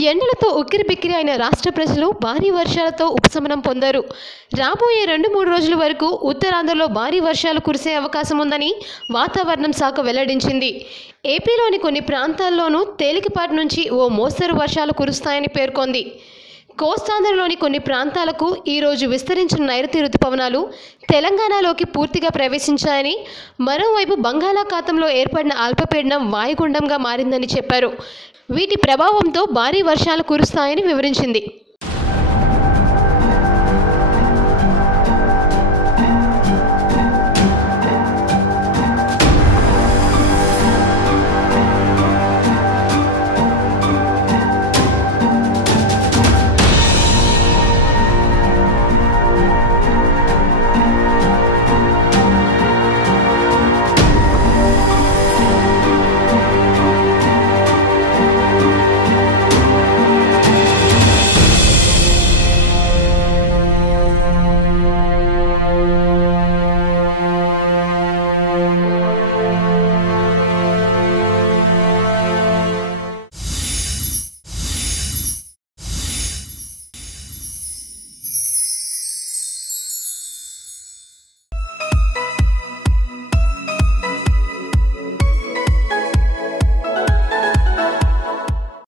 ఎండలతో ఉక్కిరిబిక్కిరి అయిన రాష్ట్ర ప్రజలు భారీ వర్షాలతో ఉపశమనం పొందారు. రాబోయే 2-3 రోజుల వరకు ఉత్తరాంధ్రలో భారీ వర్షాలు కురిసే అవకాశం ఉందని వాతావరణం శాఖ వెల్లడించింది. ఏపీలోని కొన్ని ప్రాంతాల్లోనూ తేలికపాటి నుంచి ఓ మోస్తరు వర్షాలు కురుస్తాయని పేర్కొంది. కోస్తాంధ్రలోని కొన్ని ప్రాంతాలకు ఈరోజు విస్తరించిన నైరుతి రుతుపవనాలు తెలంగాణలోకి పూర్తిగా ప్రవేశించాయని, మరోవైపు బంగాళాఖాతంలో ఏర్పడిన అల్పపీడనం వాయుగుండంగా మారిందని చెప్పారు. వీటి ప్రభావంతో భారీ వర్షాలు కురుస్తాయని వివరించింది.